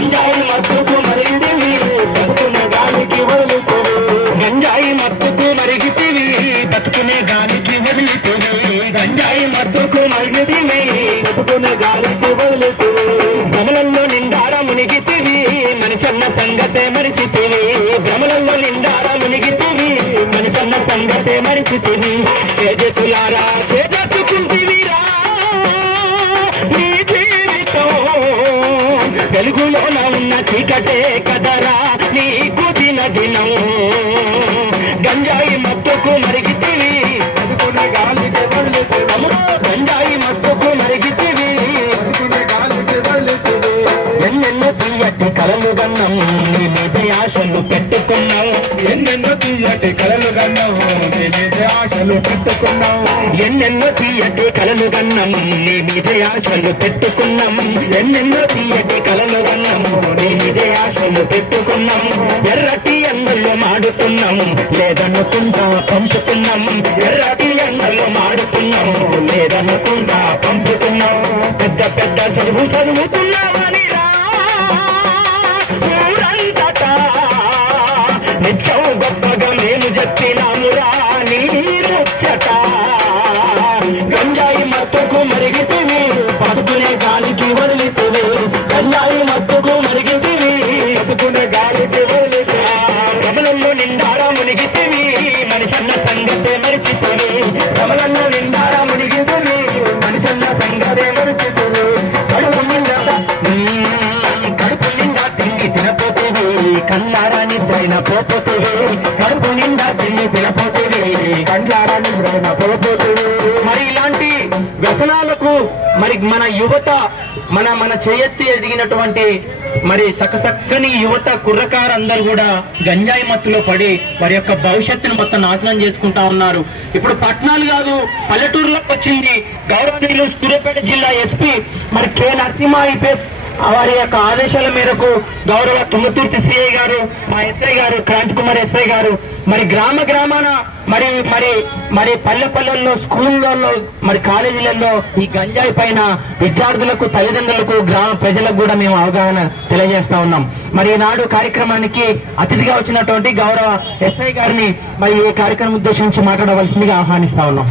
గంజాయి మత్తుకు మరిగితివి బతుకునే గాలికి వదులుతువు గంజాయి మత్తుకు మరిగితివి బతుకునే గాలికి వదులుతువు గంజాయి మత్తుకు మరిగితివి బతుకునే గాలికి వదులుతువు భ్రమలలో నిండార మునిగితివి మనిషన్న సంగతే మరిచితివి. భ్రమలలో నిండార మునిగితివి మనిషన్న సంగతే మరిచితివి. తేజస్సులారా తెలుగులో చీకటే కదరా నీకు దిన దినం గంజాయి మత్తుకు మరిగితివి. గంజాయి మత్తుకు మరిగితివి. ఎన్నెన్నో తీయటి కలలు గన్నం నీ మీద ఆశలు పెట్టుకున్నాం ఎన్నెన్నో తీయటి కలలు కన్నావు నేనైతే ఆశలు పెట్టుకున్నావు ఎన్నెన్నో తీయటి కలలు గన్నం నీ మీద ఆశలు పెట్టుకున్నాం ఎన్నెన్నో తీయటి కలలు మాడుతున్నాం లేదనుకుంటా పంచుతున్నాం ఎర్రటి ఎండలు మాడుతున్నాం లేదనుకుంటా పంచుతున్నాం పెద్ద పెద్ద చదువు చదువుతున్నాం. నిండారా మునిగితివి మనిషన్న సంగతే మరిచితివి కమలంలో నిండారా మునిగితివి మనిషన్న సంగతే మరిచితివి కడుపు నిండా కడుపు నిండా తిండి తినపోతివి. కన్నారా నిద్రైన పోపోతివి కడుపు నిండా తిండి తినపోతివి. కండ్లారా నిద్రైన పోపోతివి వ్యసనాలకు మరి మన యువత మన మన చేయెత్తి ఎదిగినటువంటి మరి సకసక్కని యువత కుర్రకారందరూ కూడా గంజాయి మత్తులో పడి వారి యొక్క భవిష్యత్తును మొత్తం నాశనం చేసుకుంటా ఉన్నారు. ఇప్పుడు పట్టణాలు కాదు పల్లెటూరులోకి వచ్చింది. గౌరవనీయులు సూర్యాపేట జిల్లా ఎస్పీ మరి కె నరసింహ ఈ వారి యొక్క ఆదేశాల మేరకు గౌరవ తుంగతుర్తి సిఐ గారు మా ఎస్ఐ గారు క్రాంతి కుమార్ ఎస్ఐ గారు మరి గ్రామ గ్రామాన మరి మరి మరి పల్లె పల్లెల్లో స్కూళ్ళల్లో మరి కాలేజీలలో ఈ గంజాయి పైన విద్యార్థులకు తల్లిదండ్రులకు గ్రామ ప్రజలకు కూడా మేము అవగాహన తెలియజేస్తా ఉన్నాం. మరి ఈనాడు కార్యక్రమానికి అతిథిగా వచ్చినటువంటి గౌరవ ఎస్ఐ గారిని మరి ఈ కార్యక్రమం ఉద్దేశించి మాట్లాడవలసిందిగా ఆహ్వానిస్తా ఉన్నాం.